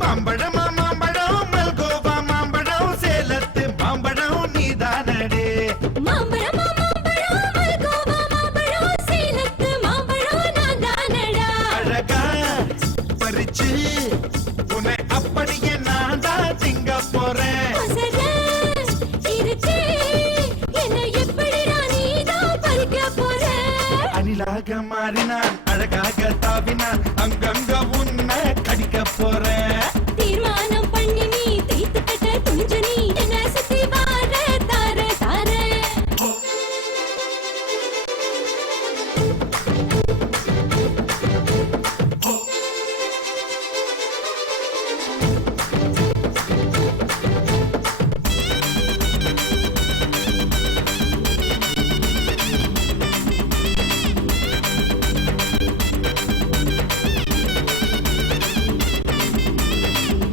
மாம்பழமா மாம்பழம் மல்கோவா மாம்பழம் சேலத்து மாம்பழம் நீதானடே. மாம்பழமா மாம்பழம் மல்கோவா மாம்பழம் சேலத்து மாம்பழம் நான் தானடா. அழகா பறிச்சு உன்னை அப்படியே நான் தான் திங்க போறேன். அணிலாக மாறினான் அழகாக தாவினான் அங்கங்க உன்னை கடிக்க போறேன். தீர்மானம் பண்ணி நீ தீத்து கட்ட துணிஞ்சு நீ என்ன சுத்தி வார தார தார.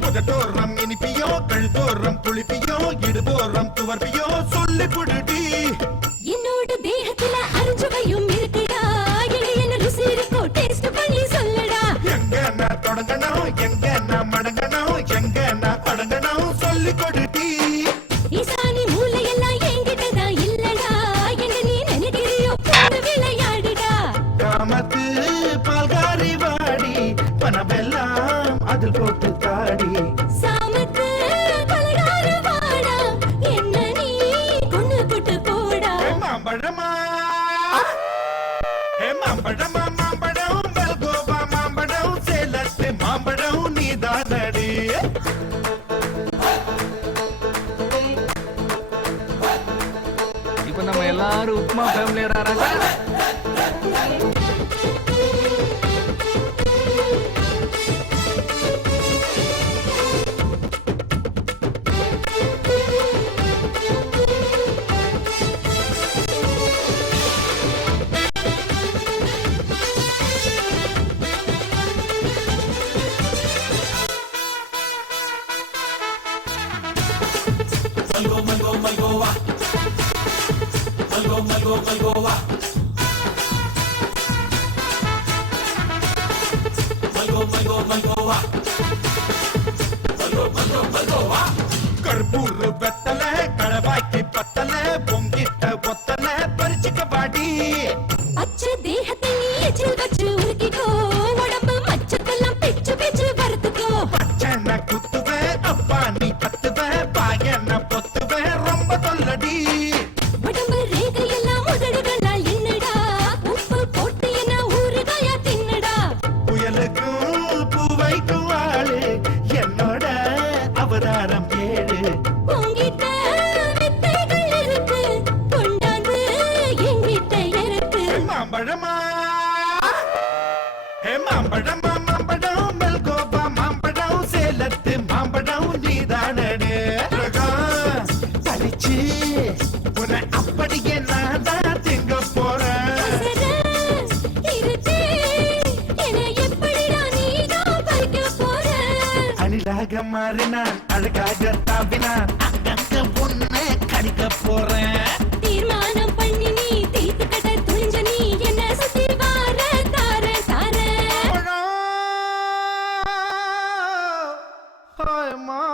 முதட்டோரம் இனிப்பியோ கழுத்தோரம் புளிப்பியோ இடுபோரம் துவர்ப்பியோ சொல்லி புடுடி. என்னோட தேகத்துல அரிஞ்சுவையும் இருக்குடா. இடையில ருசி இருக்கோ டேஸ்ட் பண்ணி சொல்லடா. எங்க நான் தொடங்கணும் எங்க நான் மடங்கணும் எங்க நான் அடங்கணும் சொல்லி கொடுடி. ஈசானி மூளையெல்லாம் என்கிட்டதான் இல்லடா. என்ன நீ நினைக்கிறியோ போது விளையாடுடா. காமத்து பால்காரி வாடி பணமெல்லாம் அதில் போட்டு தாடி. சாமத்து பலகார வாடா என்ன நீ கொண்டு போட்டு போடா. மாம்பழமா மாம்பழமா மாம்பழம் மல்கோவா மாம்பழம் சேலத்து மாம்பழம் நீதானடி. இப்ப நம்ம எல்லாரும் உப்மா ஃபேமிலியோட ராஜா. கற்பூர் வெத்தல களவாக்கி பத்தல பொங்கிட்ட பொத்தல பறிச்சுக்க பாடி. அச்ச தேகத்தை நீ எச்சில் வச்சு உருக்கிக்கோ. உடம்பு மச்சத்தெல்லாம் பிச்சு பிச்சு வறுத்துக்கோ. பச்சனை குத்துவேன் அப்பா நீ கத்துவேன் பாயன பொத்துவேன் ரொம்ப தொல்லடி. உடம்பு ரேகையெல்லாம் உதடுகளால் என்னடா. உப்பு போட்டு என்ன ஊறுகாயா தின்னடா. புயலுக்கும் பூவைக்கும் ஆளு என்னோட அவதாரம் ஏழு. உங்கிட்ட வித்தைகள் இருக்கு கொண்டாந்து எங்கிட்ட இருக்கு. மாம்பழமா மாம்பழமா மாம்பழம் மல்கோவா மாம்பழம் சேலத்து மாம்பழம் நீதானே. பறிச்சு உன்னை அப்படியே நான் தான் திங்க போறேன். அணிலாக மாறினான் அழகாக தாவினான் அங்கங்க உன்னை கடிக்க போறேன். தீர்மானம் பண்ணி நீ தீத்து கட்ட துணிஞ்ச நீ என்ன சுத்தி வார தார தார. மாம்பழம்